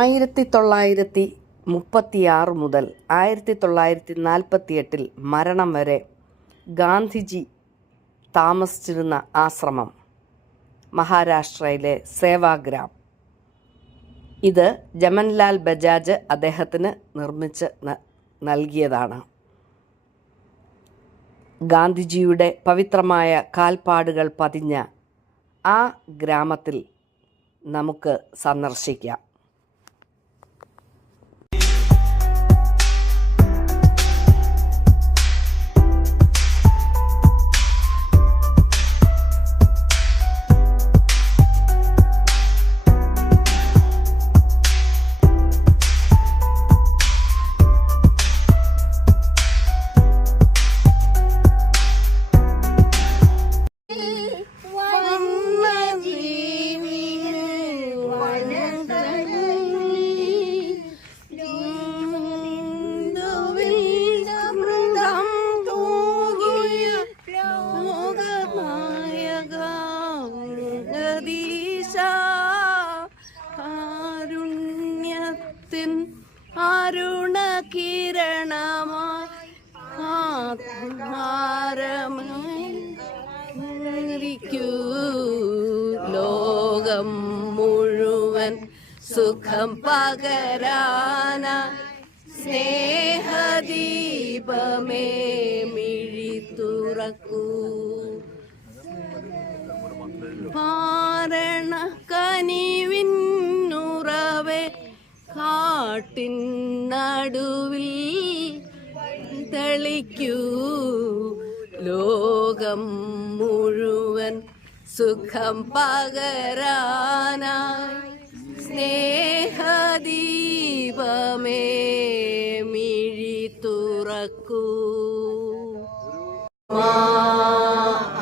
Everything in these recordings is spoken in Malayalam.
ആയിരത്തി തൊള്ളായിരത്തി മുപ്പത്തിയാറ് മുതൽ ആയിരത്തി തൊള്ളായിരത്തി നാൽപ്പത്തി എട്ടിൽ മരണം വരെ ഗാന്ധിജി താമസിച്ചിരുന്ന ആശ്രമം മഹാരാഷ്ട്രയിലെ സേവാഗ്രാം. ഇത് ജമൻലാൽ ബജാജ് അദ്ദേഹത്തിന് നിർമ്മിച്ച് നൽകിയതാണ്. ഗാന്ധിജിയുടെ പവിത്രമായ കാൽപ്പാടുകൾ പതിഞ്ഞ ആ ഗ്രാമത്തിൽ നമുക്ക് സന്ദർശിക്കാം. ലോകം മുഴുവൻ സുഖം പകരാന സ്നേഹദീപമേ മിഴി തുറക്കൂ പാരണ കനിവിന്നുറവേ കാട്ടിൻ നടുവിൽ തെളിക്കൂ. ലോകം മുഴുവൻ സുഖം പകരാനായി സ്നേഹദീപമേ മിഴി തുറക്കൂ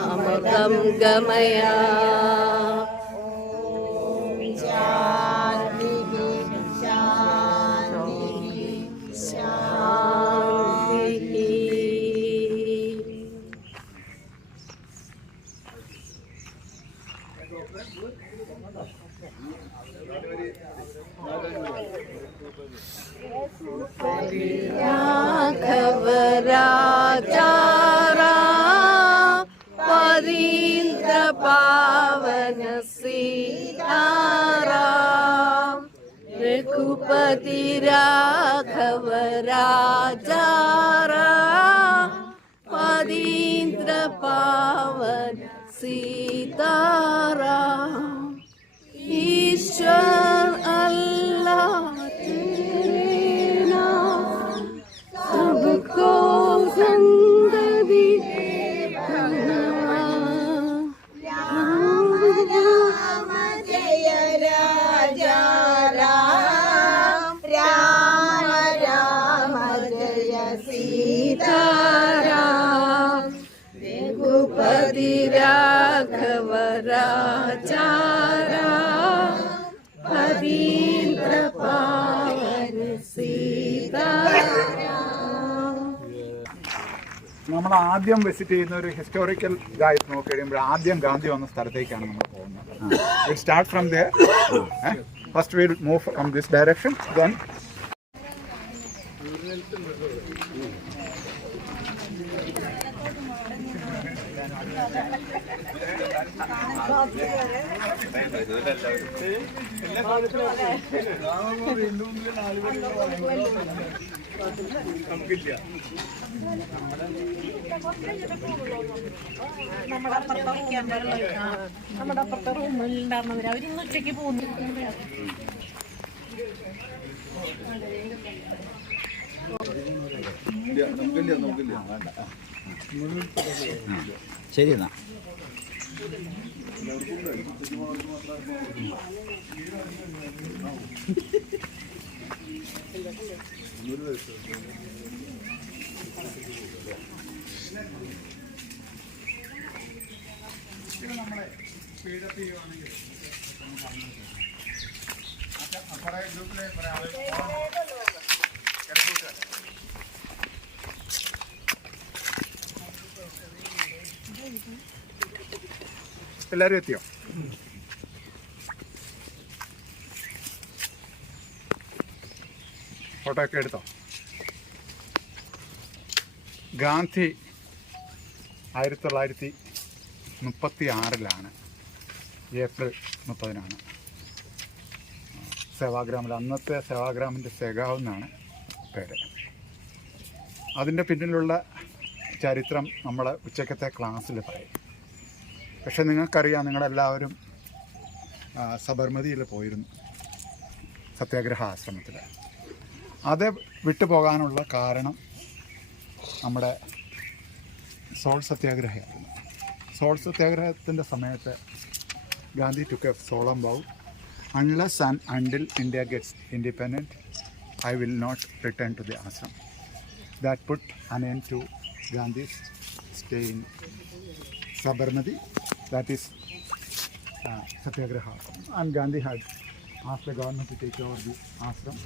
അമൃതം ഗമയ നമ്മൾ ആദ്യം വിസിറ്റ് ചെയ്യുന്ന ഒരു ഹിസ്റ്റോറിക്കൽ ഇതായി നോക്കി കഴിയുമ്പോൾ ആദ്യം ഗാന്ധി വന്ന സ്ഥലത്തേക്കാണ് നമ്മൾ പോകുന്നത്. It start from the first will move from this direction then നമ്മുടെ അപ്പുറത്തെ ഉണ്ടായിരുന്നവര് അവരിന്ന് ഉച്ചയ്ക്ക് പോകുന്നു ശരി എന്നാ. നമ്മളെ സ്പീഡപ്പ് ചെയ്യുവാണെങ്കിൽ കുറേ ഗ്രൂപ്പിലെ കുറേ ആളുകൾ എല്ലാവരും എത്തിയോ? ഫോട്ടോ ഒക്കെ എടുത്തോ? ഗാന്ധി ആയിരത്തി തൊള്ളായിരത്തി മുപ്പത്തി ആറിലാണ് ഏപ്രിൽ മുപ്പതിനാണ്. സേവാഗ്രാമിൽ അന്നത്തെ സേവാഗ്രാമിന്റെ സെഗാവ് എന്നാണ് പേര്. അതിന്റെ പിന്നിലുള്ള ചരിത്രം നമ്മൾ ഉച്ചക്കത്തെ ക്ലാസ്സിൽ പറയും. പക്ഷെ നിങ്ങൾക്കറിയാം നിങ്ങളെല്ലാവരും സബർമതിയിൽ പോയിരുന്നു സത്യാഗ്രഹ ആശ്രമത്തിൽ അത് വിട്ടുപോകാനുള്ള കാരണം നമ്മുടെ സോൾ സത്യാഗ്രഹമായിരുന്നു സോൾ സത്യാഗ്രഹത്തിന്റെ സമയത്ത് Gandhi took a solemn vow unless and until India gets independent I will not return to the ashram that put an to Gandhi stay in Sabarmati, that is uh, Satyagraha. And Gandhi had asked the government to take over the ashram.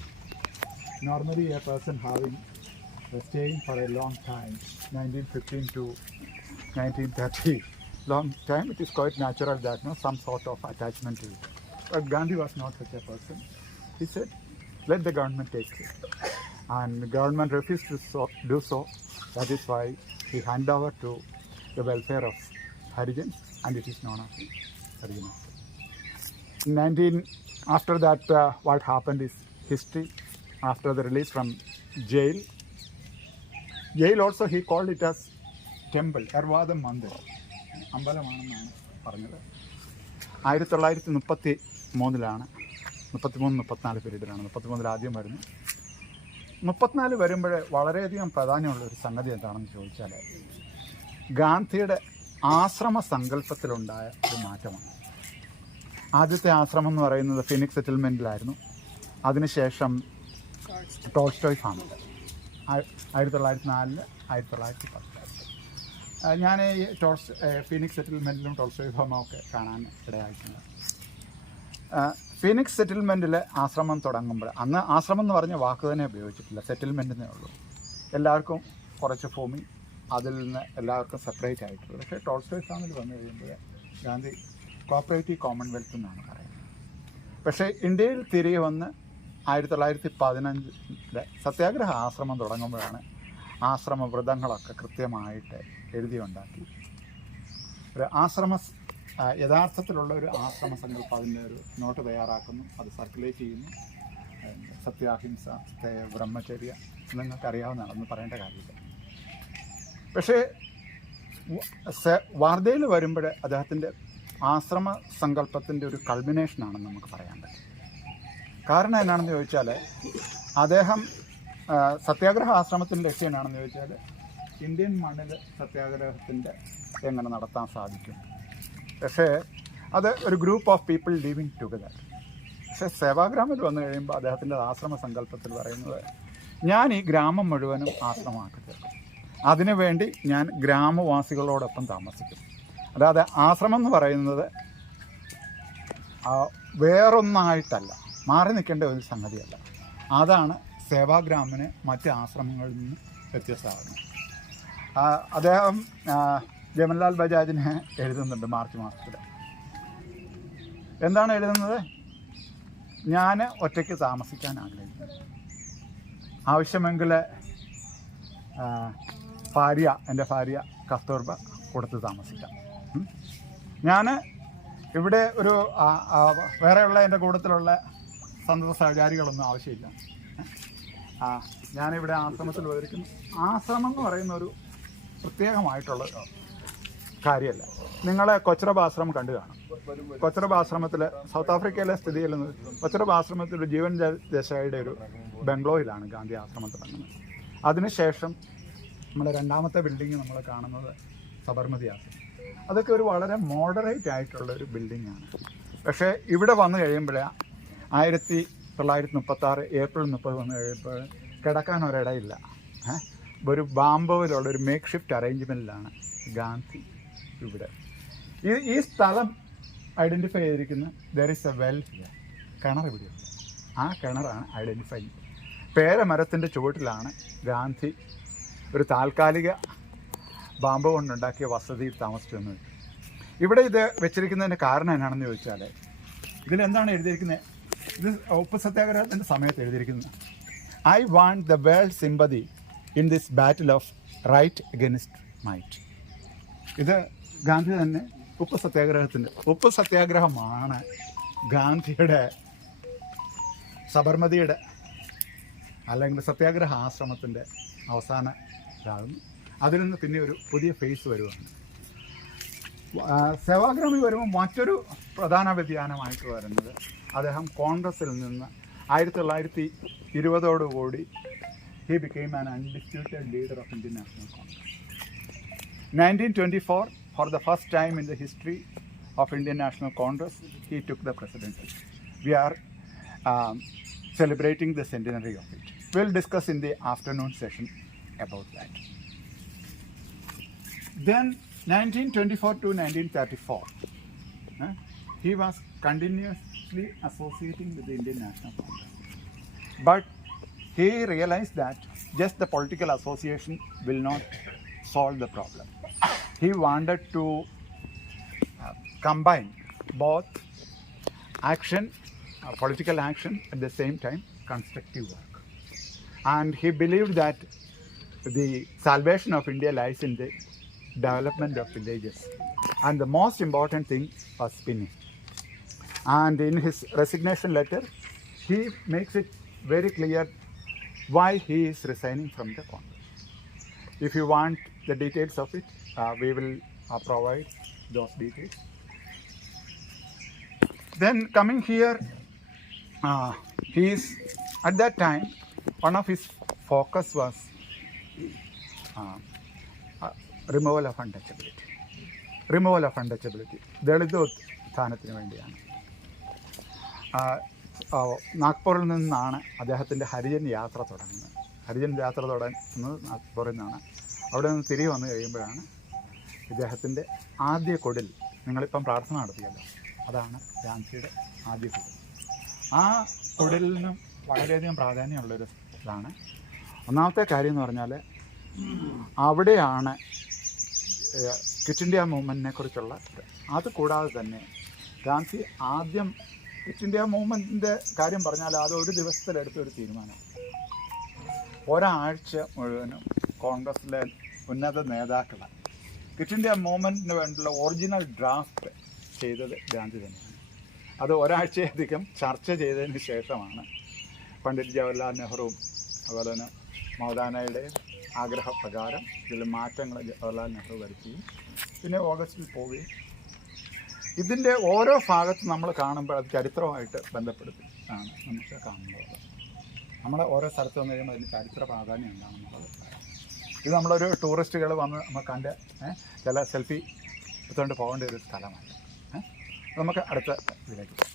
Normally, a person having uh, staying for a long time, 1915 to 1930, long time, it is quite natural that no, some sort of attachment to it. But Gandhi was not such a person. He said, let the government take it and the government refused to so, do so. That is why he handed over to the welfare of Harijans and it is known as Harijana. In 19, after that, uh, what happened is history. After the release from jail, jail also he called it as temple, Ervadam Mandir. അമ്പലമാണെന്നാണ് പറഞ്ഞത് ആയിരത്തി തൊള്ളായിരത്തി മുപ്പത്തി മൂന്നിലാണ് മുപ്പത്തി മൂന്ന് മുപ്പത്തിനാല് പീരീഡിലാണ് മുപ്പത്തി മൂന്നിൽ ആദ്യം വരുന്നു മുപ്പത്തിനാല് വരുമ്പോൾ വളരെയധികം പ്രാധാന്യമുള്ള ഒരു സംഗതി എന്താണെന്ന് ചോദിച്ചാൽ ഗാന്ധിയുടെ ആശ്രമ സങ്കല്പത്തിലുണ്ടായ ഒരു മാറ്റമാണ്. ആദ്യത്തെ ആശ്രമം എന്ന് പറയുന്നത് ഫിനിക്സ് സെറ്റിൽമെന്റിലായിരുന്നു അതിനുശേഷം ടോൾസ്റ്റോയ് ഫാമിൽ ആയിരത്തി തൊള്ളായിരത്തി നാലിൽ ആയിരത്തി തൊള്ളായിരത്തി പത്തിലായിരുന്നു ഞാൻ ഈ ടോൾസ് ഫിനിക്സ് സെറ്റിൽമെന്റിലും ടോൾസ്റ്റോയ് ഫാമും ഒക്കെ കാണാൻ ഇടയായിട്ടുണ്ട്. ഫിനിക്സ് സെറ്റിൽമെന്റിൽ ആശ്രമം തുടങ്ങുമ്പോൾ അന്ന് ആശ്രമം എന്ന് പറഞ്ഞ വാക്ക് തന്നെ ഉപയോഗിച്ചിട്ടില്ല സെറ്റിൽമെന്റിനേ ഉള്ളൂ. എല്ലാവർക്കും കുറച്ച് ഭൂമി അതിൽ നിന്ന് എല്ലാവർക്കും സെപ്പറേറ്റ് ആയിട്ടുള്ളത് പക്ഷേ ടോൾസ്റ്റോയ് ഫാമിൽ വന്നു കഴിയുമ്പോൾ ഗാന്ധി കോപ്പറേറ്റീവ് കോമൺവെൽത്ത് എന്നാണ് പറയുന്നത്. പക്ഷേ ഇന്ത്യയിൽ തിരികെ വന്ന് ആയിരത്തി തൊള്ളായിരത്തി പതിനഞ്ചിലെ സത്യാഗ്രഹ ആശ്രമം തുടങ്ങുമ്പോഴാണ് ആശ്രമ വ്രതങ്ങളൊക്കെ കൃത്യമായിട്ട് എഴുതിയുണ്ടാക്കി. ഒരു ആശ്രമ യഥാർത്ഥത്തിലുള്ള ഒരു ആശ്രമ സങ്കല്പം അതിന്റെ ഒരു നോട്ട് തയ്യാറാക്കുന്നു. അത് സർക്കുലേറ്റ് ചെയ്യുന്നു. സത്യാഹിംസ സ്തേ- ബ്രഹ്മചര്യ നിങ്ങൾക്ക് അറിയാവുന്നതാണെന്ന് പറയേണ്ട കാര്യമില്ല. പക്ഷേ വാർദ്ധയിൽ വരുമ്പോൾ അദ്ദേഹത്തിന്റെ ആശ്രമ സങ്കല്പത്തിന്റെ ഒരു കൾമിനേഷനാണെന്ന് നമുക്ക് പറയാൻ പറ്റും. കാരണം എന്നാണെന്ന് ചോദിച്ചാൽ അദ്ദേഹം സത്യാഗ്രഹ ആശ്രമത്തിന്റെ ലക്ഷ്യം എന്നാണെന്ന് ചോദിച്ചാൽ ഇന്ത്യൻ മണ്ണിൽ സത്യാഗ്രഹത്തിന്റെ എങ്ങനെ നടത്താൻ സാധിക്കും? പക്ഷേ അത് ഒരു group of people living together പക്ഷേ സേവാഗ്രാമിൽ വന്നു കഴിയുമ്പോൾ അദ്ദേഹത്തിന്റെ ആശ്രമ സങ്കല്പത്തിൽ പറയുന്നത് ഞാൻ ഈ ഗ്രാമം മുഴുവനും ആശ്രമമാക്കി തീർക്കും അതിനുവേണ്ടി ഞാൻ ഗ്രാമവാസികളോടൊപ്പം താമസിക്കും അതായത് ആശ്രമം എന്ന് പറയുന്നത് വേറൊന്നായിട്ടല്ല മാറി നിൽക്കേണ്ട ഒരു സംഗതിയല്ല. അതാണ് സേവാഗ്രാമിന് മറ്റ് ആശ്രമങ്ങളിൽ നിന്ന് വ്യത്യസ്തമാകുന്നത്. അദ്ദേഹം ജമൻലാൽ ബജാജിനെ എഴുതുന്നുണ്ട് മാർച്ച് മാസത്തിൽ എന്താണ് എഴുതുന്നത്? ഞാൻ ഒറ്റയ്ക്ക് താമസിക്കാൻ ആഗ്രഹിക്കുന്നു. ആവശ്യമെങ്കിൽ ഭാര്യ എന്റെ ഭാര്യ കസ്തൂർബ കൊടുത്ത് താമസിക്കാം. ഞാൻ ഇവിടെ ഒരു വേറെയുള്ള എന്റെ കൂട്ടത്തിലുള്ള സന്തത സഹചാരികളൊന്നും ആവശ്യമില്ല. ഞാനിവിടെ ആശ്രമത്തിൽ വിവരിക്കുന്നു ആശ്രമം എന്ന് പറയുന്ന ഒരു പ്രത്യേകമായിട്ടുള്ള കാര്യമല്ല. നിങ്ങളെ കൊച്ചറബ് ആശ്രമം കണ്ടു കാണും. കൊച്ചറബ് ആശ്രമത്തിൽ സൗത്ത് ആഫ്രിക്കയിലെ സ്ഥിതി ചെയ്യുന്നത് കൊച്ചറബ് ആശ്രമത്തിൽ ജീവൻ ദേശായിയുടെ ഒരു ബംഗ്ലോയിലാണ് ഗാന്ധി ആശ്രമം തുടങ്ങുന്നത്. അതിനുശേഷം നമ്മുടെ രണ്ടാമത്തെ ബിൽഡിംഗ് നമ്മൾ കാണുന്നത് സബർമതി ആശ്രമം അതൊക്കെ ഒരു വളരെ മോഡറേറ്റ് ആയിട്ടുള്ള ഒരു ബിൽഡിംഗ് ആണ്. പക്ഷേ ഇവിടെ വന്നു കഴിയുമ്പോൾ ആയിരത്തി തൊള്ളായിരത്തി മുപ്പത്തി ആറ് ഏപ്രിൽ മുപ്പത് വന്നു കഴിയുമ്പോൾ കിടക്കാൻ ഒരിടയില്ല. ഒരു ബാംബോയിലുള്ള ഒരു മേക്ക് ഷിഫ്റ്റ് അറേഞ്ച്മെന്റിലാണ് ഗാന്ധി ഇവിടെ. ഈ ഈ സ്ഥലം ഐഡന്റിഫൈ ചെയ്തിരിക്കുന്ന there is a well here കിണർ ഇവിടെയുണ്ട് ആ കിണറാണ് ഐഡന്റിഫൈ പേരമരത്തിന്റെ ചുവട്ടിലാണ് ഗാന്ധി ഒരു താൽക്കാലിക ബാമ്പ് കൊണ്ടുണ്ടാക്കിയ വസതിയിൽ താമസിച്ചു വന്നത് ഇവിടെ ഇത് വെച്ചിരിക്കുന്നതിന്റെ കാരണം എന്നാണെന്ന് ചോദിച്ചാൽ ഇതിലെന്താണ് എഴുതിയിരിക്കുന്നത് ഇത് ഉപ്പ് സത്യാഗ്രഹത്തിന്റെ സമയത്ത് എഴുതിയിരിക്കുന്നത് I want the world sympathy in this battle of right against might ഇത് ഗാന്ധി തന്നെ ഉപ്പ് സത്യാഗ്രഹത്തിന്റെ ഉപ്പ് സത്യാഗ്രഹമാണ് ഗാന്ധിയുടെ സബർമതിയുടെ അല്ലെങ്കിൽ സത്യാഗ്രഹ ആശ്രമത്തിന്റെ അവസാന ഇതാകുന്നു അതിൽ നിന്ന് പിന്നെ ഒരു പുതിയ ഫേസ് വരുവാണ്. സേവാഗ്രാമി വരുമ്പോൾ മറ്റൊരു പ്രധാന വ്യതിയാനമായിട്ട് വരുന്നത് അദ്ദേഹം കോൺഗ്രസിൽ നിന്ന് ആയിരത്തി തൊള്ളായിരത്തി ഇരുപതോടുകൂടി he became an undisputed leader of Indian National Congress nineteen twenty four for the first time in the history of Indian National Congress he took the presidency we are celebrating the centenary of it will discuss in the afternoon session about that. Then 1924 to 1934, eh, he was continuously associating with the Indian National Congress. But he realized that just the political association will not solve the problem. He wanted to uh, combine both action, uh, political action, at the same time, constructive work. And he believed that the salvation of India lies in the development of villages. And the most important thing was spinning. And in his resignation letter, he makes it very clear why he is resigning from the Congress. If you want the details of it, uh, we will uh, provide those details. Then coming here, uh, he is at that time one of his focus was uh, of untouchability removal of untouchability Dalit ഉത്ഥാനത്തിന് വേണ്ടിയാണ്. നാഗ്പൂരിൽ നിന്നാണ് അദ്ദേഹത്തിന്റെ ഹരിജൻ യാത്ര തുടങ്ങുന്നത്. ഹരിജൻ യാത്ര തുടങ്ങുന്നത് നാഗ്പൂരിൽ നിന്നാണ്. അവിടെ നിന്ന് തിരികെ വന്നു കഴിയുമ്പോഴാണ് ഇദ്ദേഹത്തിന്റെ ആദ്യ കൊടിൽ. നിങ്ങളിപ്പം പ്രാർത്ഥന നടത്തിയല്ലോ. അതാണ് ഗാന്ധിയുടെ ആദ്യ കൊടിൽ. ആ കൊടിലിനും വളരെയധികം പ്രാധാന്യമുള്ളൊരു ഇതാണ് ഒന്നാമത്തെ കാര്യം എന്ന് പറഞ്ഞാൽ അവിടെയാണ് ക്വിറ്റ് ഇന്ത്യ മൂവ്മെന്റിനെ കുറിച്ചുള്ള. അത് കൂടാതെ തന്നെ ഗാന്ധി ആദ്യം ക്വിറ്റ് ഇന്ത്യ മൂവ്മെന്റിന്റെ കാര്യം പറഞ്ഞാൽ അത് ഒരു ദിവസത്തിലെടുത്ത ഒരു തീരുമാനം ഒരാഴ്ച മുഴുവനും കോൺഗ്രസിലെ ഉന്നത നേതാക്കൾ ക്വിറ്റ് ഇന്ത്യ മൂവ്മെന്റിന് വേണ്ടിയുള്ള ഒറിജിനൽ ഡ്രാഫ്റ്റ് ചെയ്തത് ഗാന്ധി തന്നെയാണ് അത് ഒരാഴ്ചയധികം ചർച്ച ചെയ്തതിന് ശേഷമാണ് പണ്ഡിറ്റ് ജവഹർലാൽ നെഹ്റുവും അതുപോലെ തന്നെ മൗലാനയുടെയും ആഗ്രഹപ്രകാരം ഇതിൽ മാറ്റങ്ങൾ ജവഹർലാൽ നെഹ്റു വരുത്തുകയും പിന്നെ ഓഗസ്റ്റിൽ പോവുകയും ഇതിന്റെ ഓരോ ഭാഗത്ത് നമ്മൾ കാണുമ്പോൾ അത് ചരിത്രമായിട്ട് ബന്ധപ്പെടുത്തി ആണ് നമുക്ക് കാണുന്നത്. നമ്മൾ ഓരോ സ്ഥലത്ത് വന്നു കഴിയുമ്പോൾ അതിന് ചരിത്ര പ്രാധാന്യം എന്താണെന്നുള്ളത് ഇത് നമ്മളൊരു ടൂറിസ്റ്റുകൾ വന്ന് നമ്മൾ കണ്ട് ചില സെൽഫി എടുത്തുകൊണ്ട് പോകേണ്ട ഒരു സ്ഥലമാണ്. നമുക്ക് അടുത്ത ഇതിലേക്ക് പോകാം.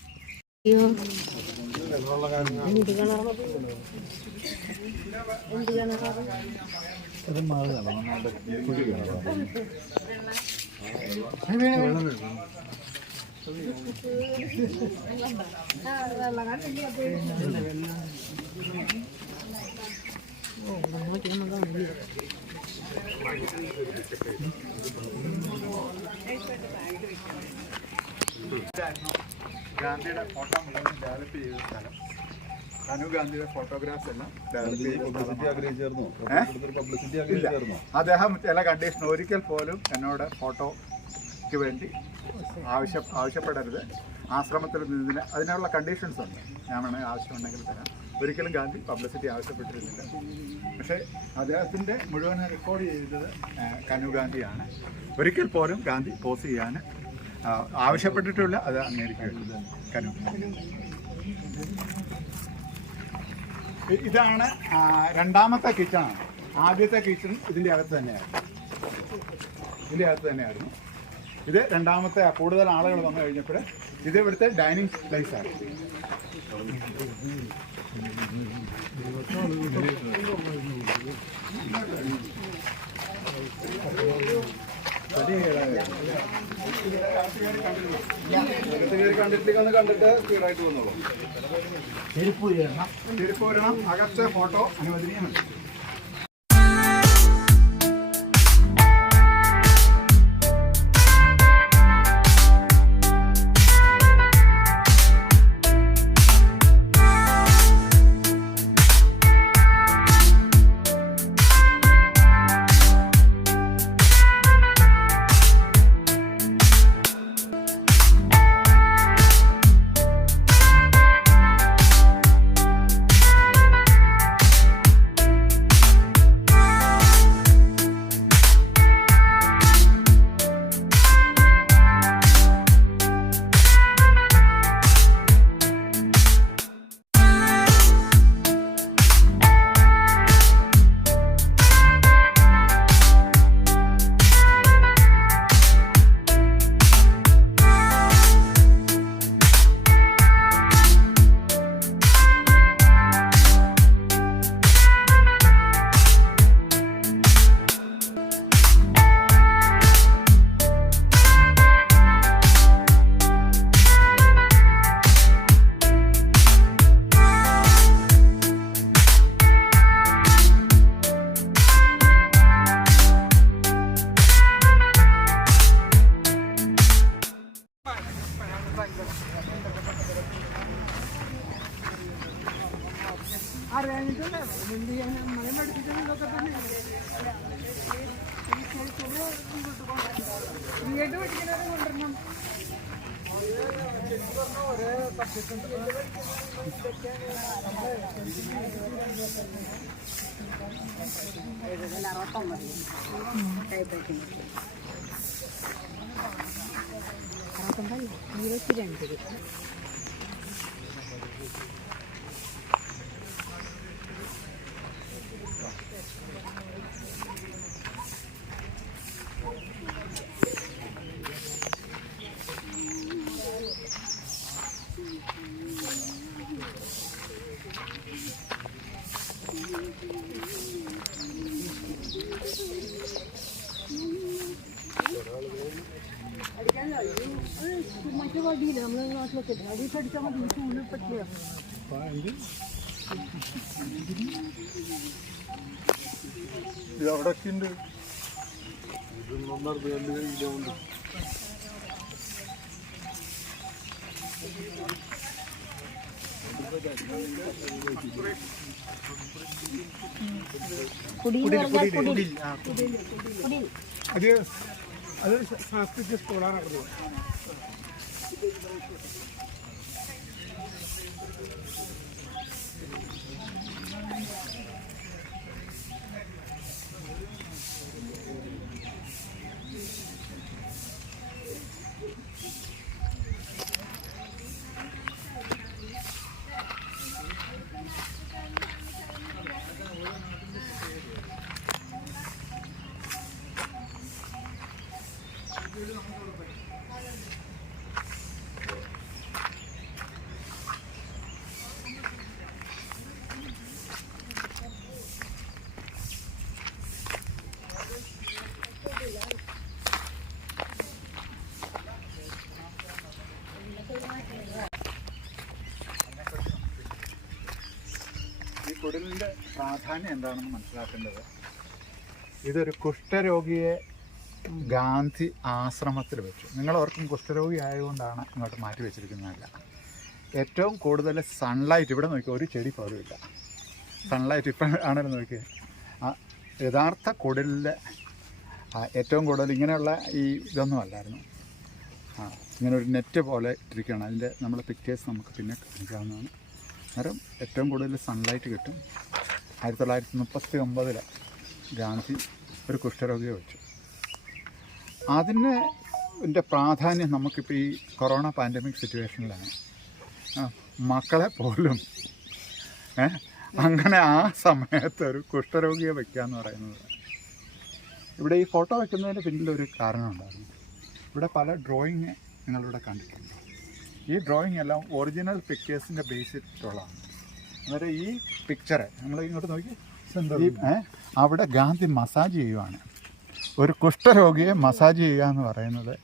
ഗാന്ധിയുടെ ഫോട്ടോ ഡെവലപ്പ് ചെയ്ത. ഫോട്ടോഗ്രാഫ്സ് എല്ലാം അദ്ദേഹം ചില കണ്ടീഷൻ ഒരിക്കൽ പോലും എന്നോട് ഫോട്ടോയ്ക്ക് വേണ്ടി ആവശ്യം ആവശ്യപ്പെടരുത്. ആശ്രമത്തിൽ നിന്നതിന് അതിനുള്ള കണ്ടീഷൻസ് ഉണ്ട്. ഞാൻ വേണമെങ്കിൽ ആവശ്യമുണ്ടെങ്കിൽ തരാം. ഒരിക്കലും ഗാന്ധി പബ്ലിസിറ്റി ആവശ്യപ്പെട്ടിരുന്നില്ല. പക്ഷേ അദ്ദേഹത്തിന്റെ മുഴുവൻ റെക്കോർഡ് ചെയ്തത് കനു ഗാന്ധിയാണ്. ഒരിക്കൽ പോലും ഗാന്ധി പോസ് ചെയ്യാൻ ആവശ്യപ്പെട്ടിട്ടുള്ള ആവശ്യപ്പെട്ടിട്ടില്ല അത് അംഗീകരിക്കുന്നത് കനു. ഇതാണ് രണ്ടാമത്തെ കിച്ചണാണ്. ആദ്യത്തെ കിച്ചൺ ഇതിന്റെ അകത്ത് തന്നെയായിരുന്നു. ഇതിന്റെ അകത്ത് തന്നെയായിരുന്നു. ഇത് രണ്ടാമത്തെ കൂടുതൽ ആളുകൾ വന്നു കഴിഞ്ഞപ്പോൾ ഇത് ഇവിടുത്തെ ഡൈനിങ് പ്ലേസ് ആണ്. തിരുപ്പൂരണം അകത്തെ ഫോട്ടോ അനുവദനീയമല്ല സ്പീഡായിട്ട് വന്നോളൂ ടൈപ്പ് ഫോട്ടോ അനുവദനീയമാണ് ഇത് അവിടെ ഉണ്ട് ഒന്നര രണ്ട് കിലോ ഉണ്ട് അത് അത് സാംസ്കൃതിക സ്കൂളാണ് ഈ പ്രാധാന്യം എന്താണെന്ന് മനസ്സിലാക്കേണ്ടത്? ഇതൊരു കുഷ്ഠരോഗിയെ ഗാന്ധി ആശ്രമത്തിൽ വെച്ചു. നിങ്ങൾ ഓർക്കും കുഷ്ഠരോഗി ആയതുകൊണ്ടാണ് ഇങ്ങോട്ട് മാറ്റി വെച്ചിരിക്കുന്നതല്ല. ഏറ്റവും കൂടുതൽ സൺലൈറ്റ് ഇവിടെ നോക്കി ഒരു ചെടി പോലും ഇല്ല. സൺലൈറ്റ് ഇപ്പം ആണല്ലോ നോക്കി യഥാർത്ഥ കുടിലിലെ ഏറ്റവും കൂടുതൽ ഇങ്ങനെയുള്ള ഈ ഇതൊന്നും അല്ലായിരുന്നു. ആ ഇങ്ങനെ ഒരു നെറ്റ് പോലെ ഇട്ടിരിക്കുകയാണ്. അതിന്റെ നമ്മുടെ പിക്ചേഴ്സ് നമുക്ക് പിന്നെ കാണിക്കാവുന്നതാണ്. അന്നേരം ഏറ്റവും കൂടുതൽ സൺലൈറ്റ് കിട്ടും. ആയിരത്തി തൊള്ളായിരത്തി മുപ്പത്തി ഒമ്പതിൽ ഗാന്ധി ഒരു കുഷ്ഠരോഗിയെ വെച്ചു. അതിന് ഇതിന്റെ പ്രാധാന്യം നമുക്കിപ്പോൾ ഈ കൊറോണ പാൻഡമിക് സിറ്റുവേഷനിലാണ്. മക്കളെ പോലും അങ്ങനെ ആ സമയത്ത് ഒരു കുഷ്ഠരോഗിയെ വയ്ക്കുക എന്ന് പറയുന്നത്. ഇവിടെ ഈ ഫോട്ടോ വെക്കുന്നതിന് പിന്നിലൊരു കാരണമുണ്ടായിരുന്നു. ഇവിടെ പല ഡ്രോയിങ് നിങ്ങളിവിടെ കണ്ടിട്ടുണ്ട്. ഈ ഡ്രോയിങ് എല്ലാം ഒറിജിനൽ പിക്ചേഴ്സിന്റെ ബേസിട്ടുള്ളതാണ്. അന്നേരം ഈ പിക്ചറ് നമ്മൾ ഇങ്ങോട്ട് നോക്കി. ഈ അവിടെ ഗാന്ധി മസാജ് ചെയ്യുവാണ്. ഒരു കുഷ്ഠരോഗിയെ മസാജ് ചെയ്യുക എന്ന് പറയുന്നത്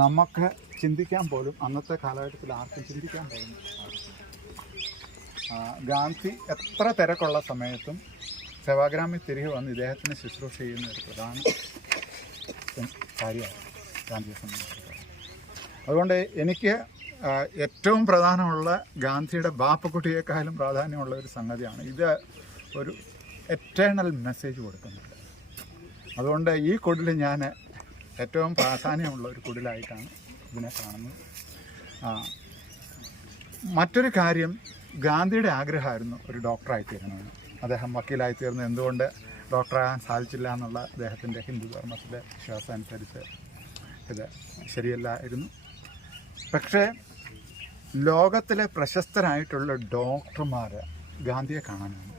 നമുക്ക് ചിന്തിക്കാൻ പോലും അന്നത്തെ കാലഘട്ടത്തിൽ ആർക്കും ചിന്തിക്കാൻ പോലും ഗാന്ധി എത്ര തിരക്കുള്ള സമയത്തും സേവാഗ്രാമിൽ തിരികെ വന്ന് ഇദ്ദേഹത്തിന് ശുശ്രൂഷ ചെയ്യുന്ന ഒരു പ്രധാന കാര്യമാണ് ഗാന്ധിയെ സംബന്ധിച്ചിടത്തോളം. അതുകൊണ്ട് എനിക്ക് ഏറ്റവും പ്രധാനമുള്ള ഗാന്ധിയുടെ ബാപ്പക്കുട്ടിയേക്കാളും പ്രാധാന്യമുള്ള ഒരു സംഗതിയാണ്. ഇത് ഒരു എറ്റേണൽ മെസ്സേജ് കൊടുക്കുന്നുണ്ട്. അതുകൊണ്ട് ഈ കുടിൽ ഞാൻ ഏറ്റവും പ്രാധാന്യമുള്ള ഒരു കുടിലായിട്ടാണ് ഇതിനെ കാണുന്നത്. മറ്റൊരു കാര്യം ഗാന്ധിയുടെ ആഗ്രഹമായിരുന്നു ഒരു ഡോക്ടറായി തീരണമെന്ന് അദ്ദേഹം വക്കീലായി തീർന്ന് എന്തുകൊണ്ട് ഡോക്ടറാകാൻ സാധിച്ചില്ല എന്നുള്ള അദ്ദേഹത്തിന്റെ ഹിന്ദു ധർമ്മത്തിലെ വിശ്വാസം അനുസരിച്ച് ഇത് ശരിയല്ലായിരുന്നു. പക്ഷേ ലോകത്തിലെ പ്രശസ്തരായിട്ടുള്ള ഡോക്ടർമാർ ഗാന്ധിയെ കാണാനാണ്.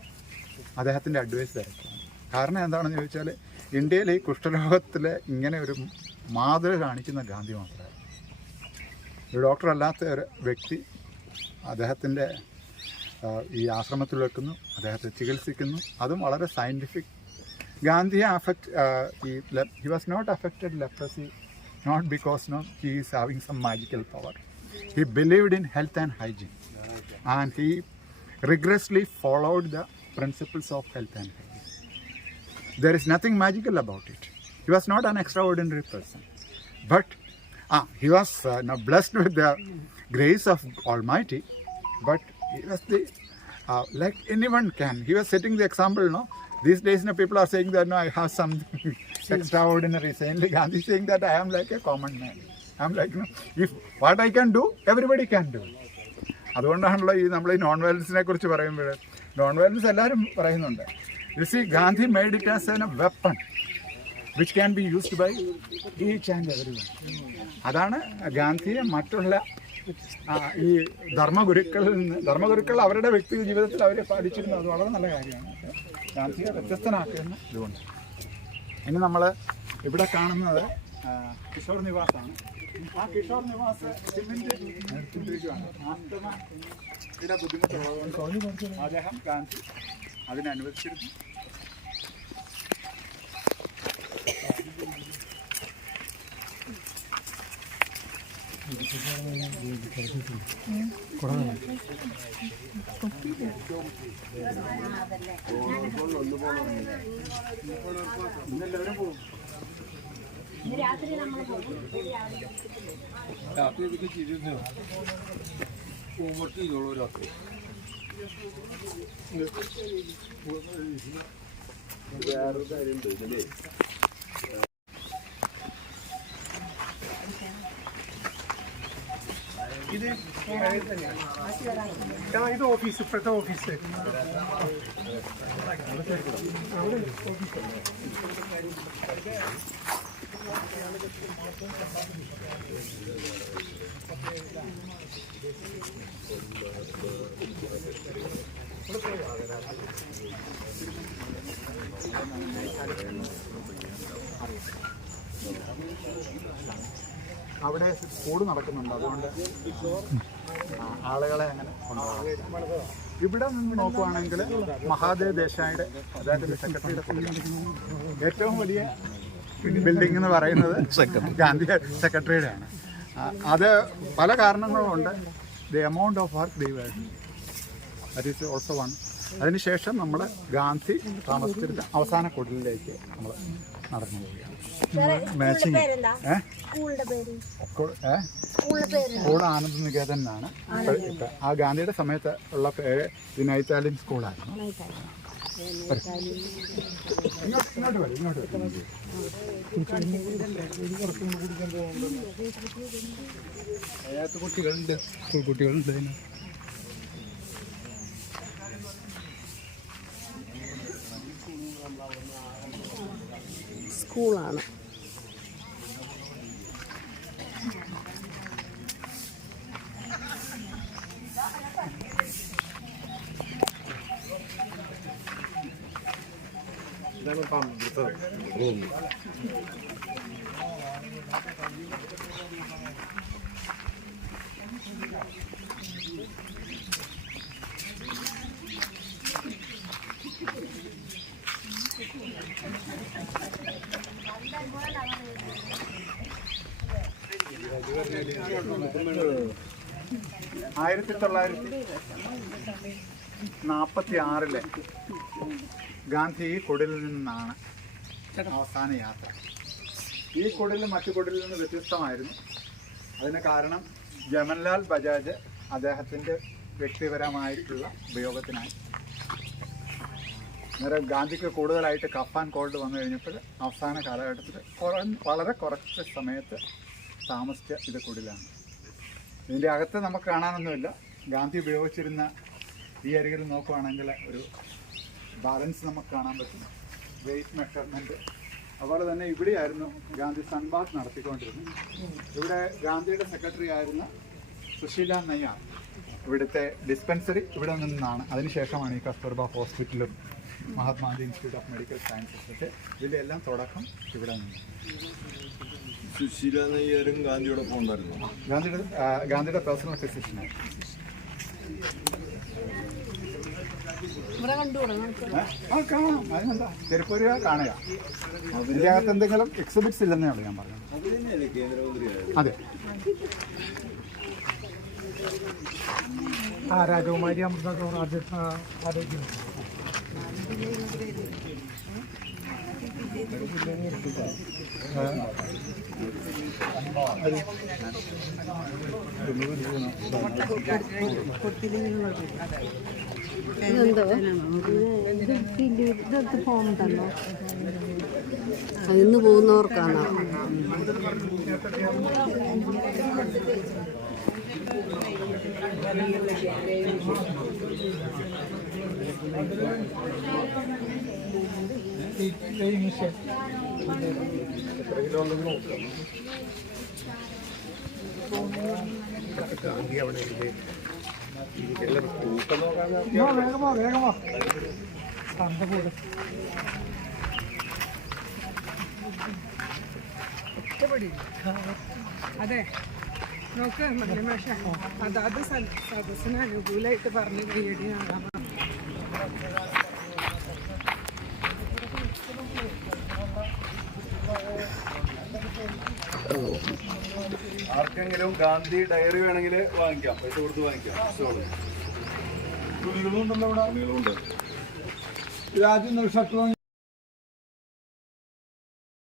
അദ്ദേഹത്തിന്റെ അഡ്വൈസ് തിരക്കാണ്. കാരണം എന്താണെന്ന് ചോദിച്ചാൽ ഇന്ത്യയിൽ ഈ കുഷ്ഠരോഗത്തിലെ ഇങ്ങനെ ഒരു മാതൃക കാണിക്കുന്ന ഗാന്ധി മാത്രമാണ് ഒരു ഡോക്ടർ അല്ലാത്ത ഒരു വ്യക്തി അദ്ദേഹത്തിന്റെ ഈ ആശ്രമത്തിൽ വെക്കുന്നു അദ്ദേഹത്തെ ചികിത്സിക്കുന്നു. അതും വളരെ സയന്റിഫിക് ഗാന്ധിയെ അഫക്റ്റ് ഈ he was not affected leprosy not because no, he is having some magical power. He believed in health and hygiene, and he rigorously followed the principles of health and hygiene. There is nothing magical about it. He was not an extraordinary person, but ah, he was uh, now blessed with the grace of Almighty, but he was the uh, like anyone can. He was setting the example, no, These days, you know, people are saying that, no, I have something extraordinary. Saying Gandhi saying that I am like a common man. I'm like, you know, if what I can do, everybody can do. അതുകൊണ്ടാണല്ലോ ഈ നമ്മൾ ഈ നോൺ വയലൻസിനെ കുറിച്ച് പറയുമ്പോൾ നോൺ വയലൻസ് എല്ലാവരും പറയുന്നുണ്ട് you see Gandhi made it as an weapon which can be used by each and every അതാണ് ഗാന്ധിയെ മറ്റുള്ള ഈ ധർമ്മഗുരുക്കളിൽ നിന്ന് ധർമ്മഗുരുക്കൾ അവരുടെ വ്യക്തി ജീവിതത്തിൽ അവരെ പാലിച്ചിരുന്നു. അത് വളരെ നല്ല കാര്യമാണ്. ഗാന്ധിയെ വ്യത്യസ്തനാക്കുന്ന ഇതുകൊണ്ട്. ഇനി നമ്മൾ ഇവിടെ കാണുന്നത് കിഷോർ നിവാസാണ്. ആ കിഷോർ നിവാസ് ആസ്തമയുടെ ബുദ്ധിമുട്ടുള്ളതുകൊണ്ട് അദ്ദേഹം ഗാന്ധി അതിനനുവദിച്ചിരുന്നു ഇന്നെല്ലാവരും പോകും രാത്രി ഇതൊക്കെ ചെയ്തിരുന്നു ഹോംവർക്ക് ചെയ്തോളൂ രാത്രി വേറൊരു കാര്യമുണ്ട് ഇതിലേ ഇത് ഓഫീസ് ഇപ്പോഴത്തെ ഓഫീസ്. അവിടെ സ്കൂൾ നടക്കുന്നുണ്ട്. അതുകൊണ്ട് ആളുകളെ അങ്ങനെ കൊണ്ടുപോകാം ഇവിടെ നിന്ന് നോക്കുവാണെങ്കിൽ മഹാദേവ് ദേശായിയുടെ അതായത് സെക്രട്ടറിയുടെ ഏറ്റവും വലിയ ബിൽഡിംഗ് എന്ന് പറയുന്നത് ഗാന്ധി സെക്രട്ടറിയുടെ ആണ് അത് പല കാരണങ്ങളുണ്ട് the amount of work they've that is also one അതിനുശേഷം നമ്മൾ ഗാന്ധി താമസിച്ചിരുന്ന അവസാന കുടലിലേക്ക് നമ്മൾ നടന്നു പോവുകയാണ്. മാച്ചിങ് സ്കൂൾ ഏഹ് പേര്. സ്കൂൾ ആനന്ദ് നികേതൻ എന്നാണ്. ആ ഗാന്ധിയുടെ സമയത്ത് ഉള്ള പേര് നൈറ്റാലിയൻ സ്കൂളായിരുന്നു ഇങ്ങോട്ട് വരും ഇങ്ങോട്ട് വരും. കുട്ടികളുണ്ട്. സ്കൂൾ കുട്ടികളുണ്ട് അതിന് സ്കൂളാണ് ഇതാണ് പമ്പ് ആയിരത്തി തൊള്ളായിരത്തി നാൽപ്പത്തി ആറിലെ ഗാന്ധി ഈ കുടിലിൽ നിന്നാണ് അവസാന യാത്ര. ഈ കുടിൽ മറ്റു കുടിലിൽ നിന്ന് വ്യത്യസ്തമായിരുന്നു. അതിന് കാരണം ജമൻലാൽ ബജാജ് അദ്ദേഹത്തിന്റെ വ്യക്തിപരമായിട്ടുള്ള ഉപയോഗത്തിനായി. അന്നേരം ഗാന്ധിക്ക് കൂടുതലായിട്ട് കഫ് ആൻഡ് കോൾഡ് വന്നു കഴിഞ്ഞപ്പോൾ അവസാന കാലഘട്ടത്തിൽ വളരെ കുറച്ച് സമയത്ത് താമസിച്ച ഇത് കുടിലാണ് ഇതിന്റെ അകത്ത് നമുക്ക് കാണാനൊന്നുമില്ല. ഗാന്ധി ഉപയോഗിച്ചിരുന്ന ഈ അരികിൽ നോക്കുവാണെങ്കിൽ ഒരു ബാലൻസ് നമുക്ക് കാണാൻ പറ്റും. വെയിറ്റ് മെഷർമെന്റ് അതുപോലെ തന്നെ ഇവിടെയായിരുന്നു ഗാന്ധി സൺബാത്ത് നടത്തിക്കൊണ്ടിരുന്നത്. ഇവിടെ ഗാന്ധിയുടെ സെക്രട്ടറി ആയിരുന്ന സുശീല നയ്യാർ ഇവിടുത്തെ ഡിസ്പെൻസറി ഇവിടെ നിന്നാണ്. അതിനുശേഷമാണ് ഈ കസ്തൂർബ ഹോസ്പിറ്റലും Mahatma Gandhi institute of medical sciences ഒക്കെ ഇതിന്റെ എല്ലാം തുടക്കം ഇവിടെ നിന്ന്. സുശീല നെയ്യരും ഗാന്ധിയോടൊപ്പം ഉണ്ടായിരുന്നു. ഗാന്ധിയുടെ ഗാന്ധിയുടെ പേഴ്സണൽ നമുക്ക് ആ കാണാം. അതിനെന്താ? ചെരുപ്പൂരുക കാണുക. ഇതിന്റെ അകത്ത് എന്തെങ്കിലും എക്സിബിറ്റ്സ് ഇല്ലെന്നേ ഉള്ളൂ ഞാൻ പറഞ്ഞത്. അത്. തന്നെയല്ലേ കേന്ദ്രമന്ത്രിയായത് അതെ ആ രാജകുമാരി അമൃത ആദ്യ ആരോഗ്യം. ഇതെടുത്ത് പോകുന്നുണ്ടല്ലോ ഇന്ന് പോകുന്നവർക്കാണോ. വേഗമാ വേഗമോ തന്ത കൂടെ അതെ നോക്ക് മല്ലിമാഷ അതാത് സ- സദസ്സിന് അനുകൂലമായിട്ട് പറഞ്ഞ് കയ്യടി ആകാം ആർക്കെങ്കിലും ഗാന്ധി ഡയറി വേണമെങ്കിൽ വാങ്ങിക്കാം. പൈസ കൊടുത്ത് വാങ്ങിക്കാം. സ്റ്റോൾ തുണികളുണ്ടല്ലോ ഇവിടെ. തുണികളുണ്ട് ഇത് ആദ്യം ഷർട്ട്